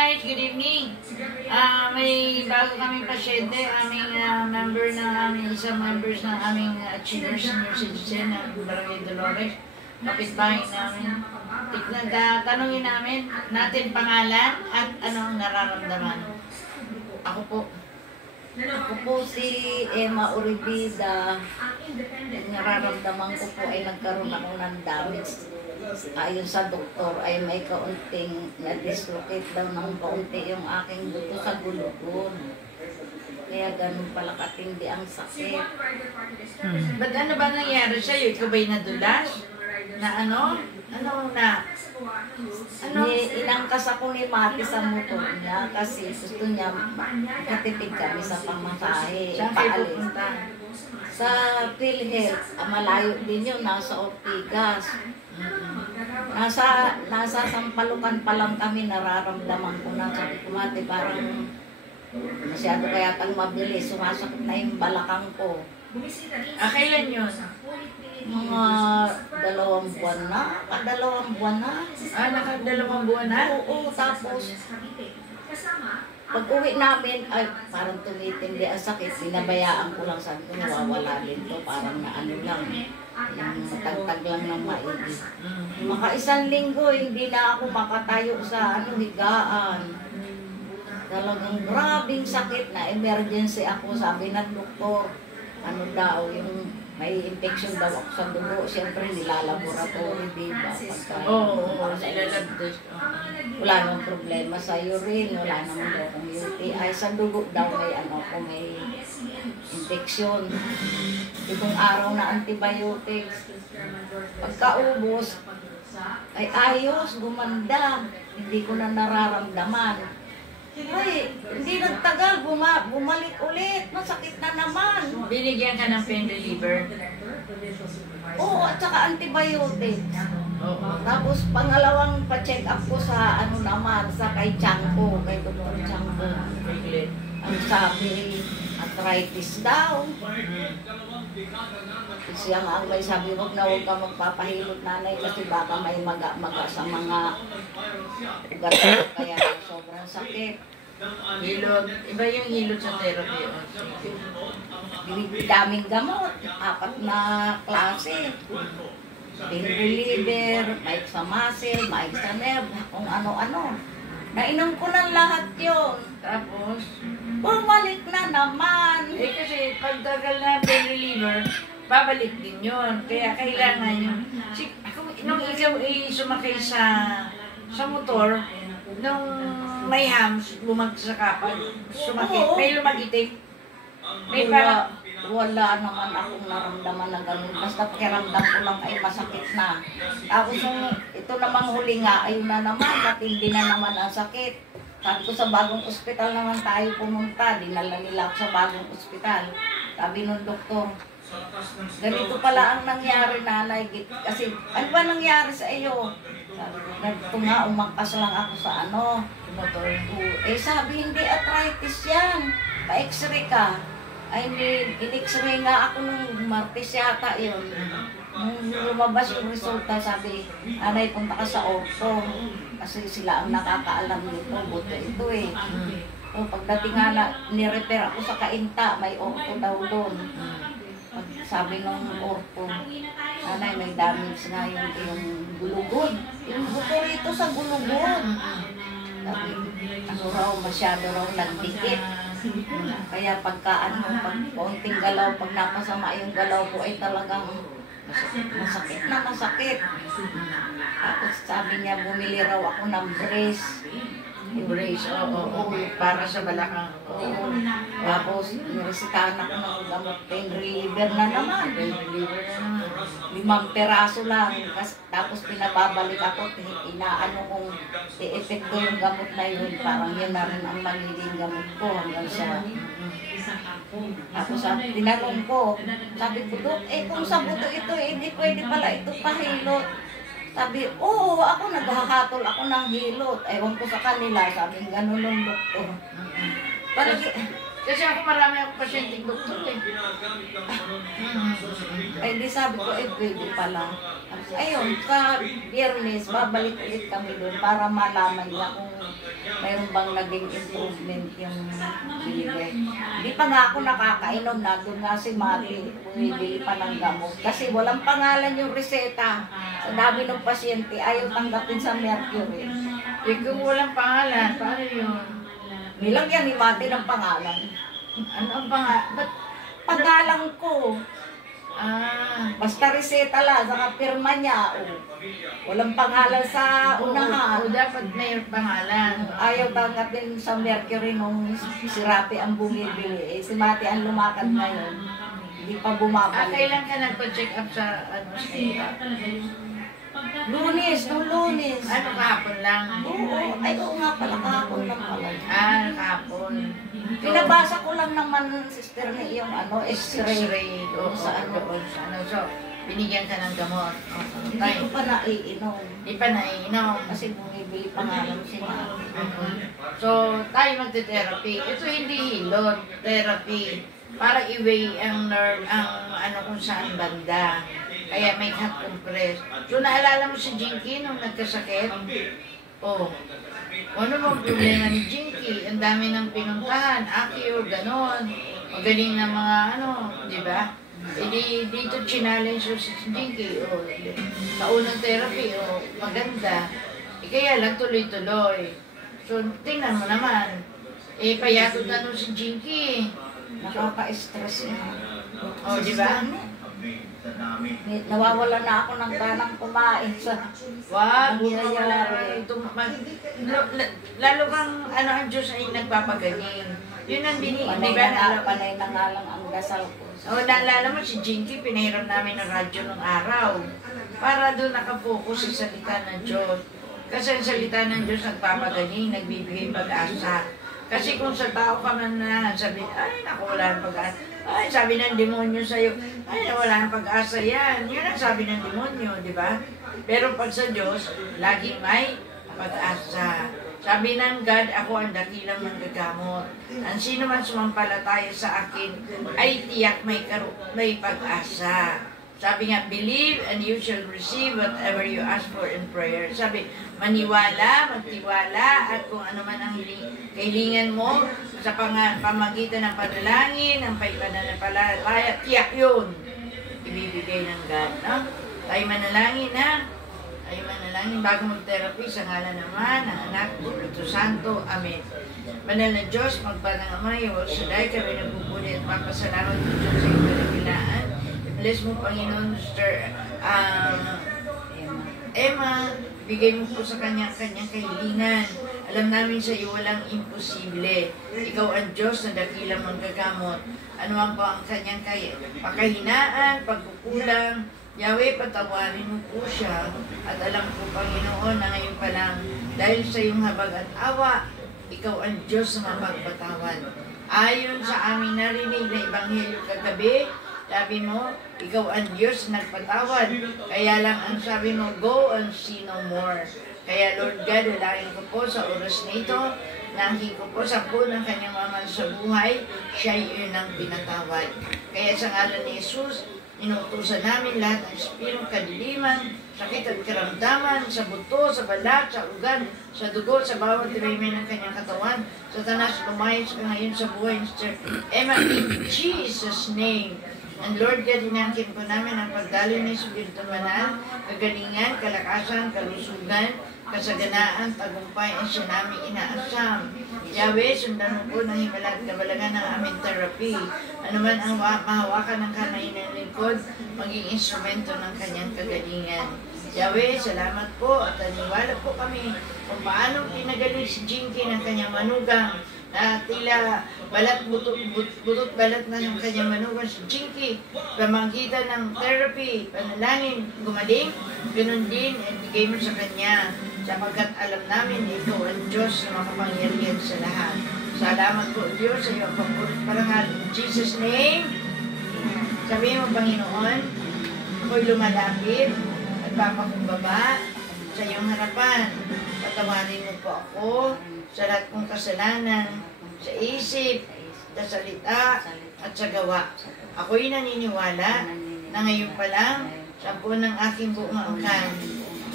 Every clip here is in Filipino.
Guys, good evening. May bago kaming pasyente, aming member ng aming isang members ng aming Achievers Senior Citizen ng Barangay Dolores. Kapitbahay namin. Tanungin natin pangalan at anong nararamdaman. Ako po si Emma Uribida. Nararamdaman ko po ay nagkaroon ako ng damage. Ayon sa doktor ay may kaunting na-dislocate daw ng kaunti yung aking buto sa gulugod. Kaya ganun pala katindi ang sakit. Ba't ano ba nangyari sa'yo? Ikaw ba'y nadulas? Na ano? Inangkas ako ni Mati sa motor niya kasi gusto niya katipid kami sa pamasahe. Saan kayo pupunta? Sa PhilHealth. Malayo din yun, nasa Ortigas. Nasa Sampalukan pa lang kami, nararamdaman ko na. Sabi ko, Mati, parang masyado kayatang mabilis. Sumasakit na yung balakang ko. Kailan yun? Mga 2 buwan na. Kadalawang buwan na. Nakadalawang buwan na? Oo, tapos pag uwi namin, ay parang tumitindi ang sakit. Sinabayaan ko lang, sabi ko, nawawala din to. Parang na ano lang. Yung matagtag lang ng maigi. Maka 1 linggo, hindi na ako makatayo sa higaan. Talagang grabing sakit na emergency ako. Sabi ng doktor, ano daw, yung may infection daw ako sa dugo. Siyempre, nilalaboratory, diba? Oo, nilalabdos. Wala namang problema sa urine, wala naman daw akong UTI. Sa dugo daw may infection. Itong araw na antibiotics. Pagkaubos, ay ayos, gumanda. Hindi ko na nararamdaman. Ay, hindi nagtagal, bumalik ulit. Masakit na naman. Binigyan ka ng pain reliever? Oo, at saka antibiotics. Oo. Tapos pangalawang pa-check up ko sa sa kay Chanko, kay Dr. Chanko. Ang sabi, arthritis daw. Siya nga ang may sabi, huwag ka magpapahilot, nanay, kasi baka may maga-maga sa mga ugat, kaya sobrang sakit. Hilot. Iba yung hilot sa therapy. Daming gamot, 4 na klase. Pain reliever, maik sa muscle, maik sa nerve, kung ano-ano. Nainom ko ng lahat yun. Tapos, bumalik na naman. kasi pagdagal na pain reliever, babalik din yun. Kaya kailangan yun. Nung ikaw sumakay sa motor, nung may hams, bumagsak ka pag sumakit. May lumagitik. May Wala naman akong naramdaman na gano'n. Basta pakiramdam ko lang ay masakit na. Tapos ito namang huli nga, ayun na naman, matindi na naman ang sakit. Sabi ko sa bagong ospital naman tayo pumunta. Dinala nila ako sa bagong ospital. Sabi nung doktor, ganito pala ang nangyari, nanay. Kasi, ano ba nangyari sa iyo? Sabi ko, ganito nga, umangkas lang ako sa motor. Sabi, hindi arthritis yan. Pa-x-ray ka. Ay, in-x-ray nga ako nung Martes yata yun. Nung lumabas yung resulta, sabi, anay, punta ka sa ortho. Kasi sila ang nakakaalam nito, buto ito eh. Pagdating nga ni-repair ako sa Kainta, may ortho daw doon. Sabi ng ortho, anay, may damage nga yung gulugod. Yung buto rito sa gulugod. Sabi, masyado raw nagdikit. Kaya pag konting galaw, pag napasama yung galaw ko ay talagang masakit. Tapos sabi niya, bumili raw ako ng brace. brace, oo. Para sa balakang. Tapos niresitahan ako ng gamot, pain reliever na naman. 5 peraso lang. Tapos pinababalik ako, inaano kong i-epekto yung gamot na yun. Parang yun na rin ang magiging gamot ko hanggang sa... Tapos tinanong ko, sabi ko, Dok, kung sa buto ito, hindi pwede pala ito pahilot. Sabi, oo, ako naghahatol ako ng hilot. Ewan ko sa kanila, sabi, ganun ng doktor. Kasi ako marami akong pasyenteng doktor eh. Ay, di sabi ko, pwede pala. Ayun, sa Biyernes, babalik ulit kami doon para malaman niya kung mayroon bang naging improvement yung binigay. Hindi pa nga ako nakakainom na doon nga si Mati, bumibili pa ng gamot. Kasi walang pangalan yung reseta. Sa dami ng pasyente, ayaw tanggapin sa Mercury. Eh kung walang pangalan, paano yun? Nilagyan ni Mati ng pangalan. Ano ang pangalan? Ba't? Pagalang ko. Basta reseta lang, saka pirma niya. Walang pangalan sa unahan. O dapat may pangalan. Ayaw tanggapin sa Mercury nung si Rapi ang bumibili. Si Mati ang lumakad ngayon. Hindi pa bumabalik. Kailan ka nagpa-check up sa sa Lunes, nung Lunes. ano kahapon lang? Oo, ay oo nga pala, kahapon lang pala. Kahapon. Pinabasa ko lang naman, sister, ni yung x-ray. X-ray. Oo, Sa ano. doon sa ano. So, binigyan ka ng gamot. Hindi ko pa naiinom. Hindi pa naiinom. Kasi bumibili pa nga lang si Mati. So, tayo magte-therapy. Ito hindi hilot, therapy. Para i-weigh ang nerve, ang ano kung saan banda. Kaya may hot compress. So, naalala mo si Jinky nung nagkasakit? Oh. Ano bang problema ni Jinky? Ang dami ng pinuntahan, Akio, ganon. Magaling na mga ano, di ba? E dito challenge si Jinky. Oh, sa unang therapy, oh, maganda. Kaya lang tuloy-tuloy. So, tingnan mo naman. Payatod na nung si Jinky. Nakaka-stress na. Oh, di ba? Nawawala na ako ng ganang kumain sa Wag, nangyayari. Lalo kang, ano, ang Diyos ay nagpapagaling. Yun ang di ba? Panay na nga lang ang dasal ko. Naalala mo si Jinky, pinahiram namin ng radyo nung araw. Para doon nakafocus sa salita ng Diyos. Kasi ang salita ng Diyos nagpapagaling, nagbibigay pag-asa. Kasi kung sa tao ka man na sabi, ay, naku, wala ng pag-asa. Ay, sabi ng demonyo sa'yo, ay, wala ng pag-asa yan. Yun ang sabi ng demonyo, di ba? Pero pag sa Diyos, laging may pag-asa. Sabi ng God, ako ang dakilang manggagamot. Ang sino man sumampalataya sa akin, ay tiyak may pag-asa. Sabi nga, believe and you shall receive whatever you ask for in prayer. Sabi, maniwala, magtiwala, at kung ano man ang kahilingan mo sa pamagitan ng panalangin, ng pananampalataya, tiyak yun. Ibibigay ng God, no? Tayo manalangin, ha? Tayo manalangin bago mag-therapy sa ngalan naman, ng Anak, Espiritu Santo. Amen. Banal na Diyos, magbanang Ama, Yahweh Shaddai, kami nagpupuli at papasalamat ng Diyos sa iyong kalakilaan. Bless mo, Panginoon, Sister Emma, bigay mo po sa kanyang kahilingan. Alam namin sa iyo walang imposible. Ikaw ang Diyos na dakilang manggagamot. Ano ang po ang kanyang pakahinaan, pagkukulang. Yahweh, patawarin mo po siya. At alam ko, Panginoon, na ngayon pa lang, dahil sa iyong habag at awa, ikaw ang Diyos na mapagpatawad. Ayon sa aming narinig na Ebanghelyo kagabi, sabi mo, ikaw ang Diyos nagpatawad. Kaya lang ang sabi mo, go and sin no more. Kaya Lord God, dalangin ko po sa oras na ito, nangkin ko po sa po ng kanyang mahal sa buhay, siya yun ang pinatawad. Kaya sa ngalan ni Jesus, inutusan namin lahat ng espirong kadiliman, sakit at karamdaman, sa buto, sa balat, sa ugan, sa dugo, sa bawat diraymen ng kanyang katawan. Satanas, lumayas ka ngayon sa buhay, Sister Emma, in Jesus' name. And Lord God, inangkin po namin ang pagdalo ng Espiritu Banal, kagalingan, kalakasan, kalusugan, kasaganaan, tagumpay, ang siya namin inaasam. Yahweh, sundan mo po ng himala at kabalagan ng aming therapy. Ano man ang mahawakan ng kamay ng lingkod, maging instrumento ng kanyang kagalingan. Yahweh, salamat po at naniwala po kami kung paano pinagaling si Jinky ng kanyang manugang na tila butot balat na ng kanyang manugang si Jinky, pamagitan ng therapy, panalangin, gumaling, ganun din, at bigay mo sa kanya, sapagkat alam namin ito ang Diyos na makapangyarihan sa lahat. Salamat po, Diyos, sa iyong pagpulit parangal. In Jesus' name, sabihin mo, Panginoon, ako'y lumalapit at papakumbaba sa iyong harapan. Patawarin mo po ako sa lahat kong kasalanan, sa isip, sa salita at sa gawa. Ako'y naniniwala na ngayon pa lang, sa buwan ng aking buong angkan,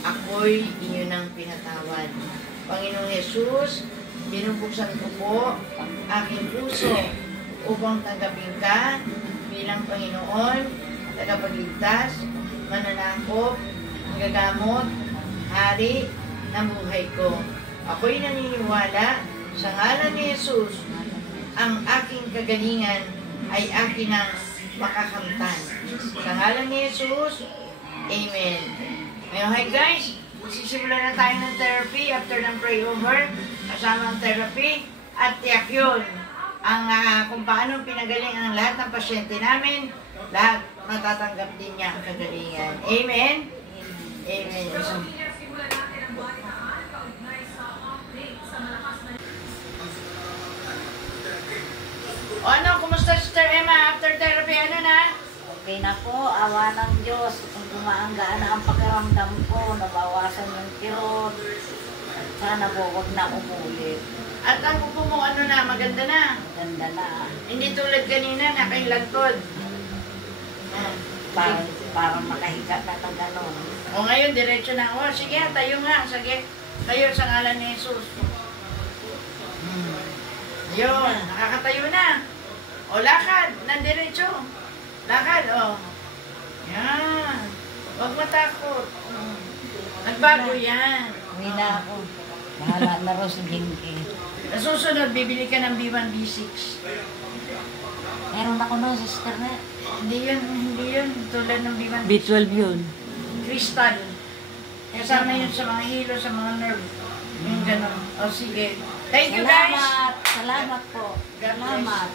ako'y inyo nang pinatawad. Panginoong Jesus, binubuksan ko po aking puso upang tanggapin ka bilang Panginoon, tagapagligtas, mananakop, gagamot, hari ng buhay ko. Ako'y naniniwala sa ngalan ni Jesus, ang aking kagalingan ay akin ang makakamtan. Sa ngalan ni Jesus, Amen. Ngayon, hi guys, sisimulan na tayo ng therapy after ng pray over, kasama ang therapy at tiyak yun. Kung paano pinagaling ang lahat ng pasyente namin, lahat matatanggap din niya ang kagalingan. Amen? Amen. O ano, kumusta Sister Emma after therapy? Ano na? Okay na po, awa ng Diyos. Kung gumaanggaan na ang pakiramdam ko, nabawasan yung kirot. Sana po, huwag na umulit. At ang upo mo, ano na, maganda na. Ganda na. Hindi tulad kanina, nakailagtod. Parang makahiga na ng gano'n. O ngayon, diretso na. O sige, tayo nga. Sige, tayo sa ngalan ni Jesus. Yun, nakakatayo na. O lakad, nandiretso. Lakad, o. Yan. Huwag matakot. Nagbago yan. Uwi na ako. Bahala na rin si Jinky. Nasusunod, bibili ka ng B1, B6. Meron ako nun, sister na. Hindi yun. Tulad ng B1, B12 yun. Crystal. Kasama yun sa mga hilo, sa mga nerve. Yung gano'n. O sige. Thank you guys. Salamat po. Salamat.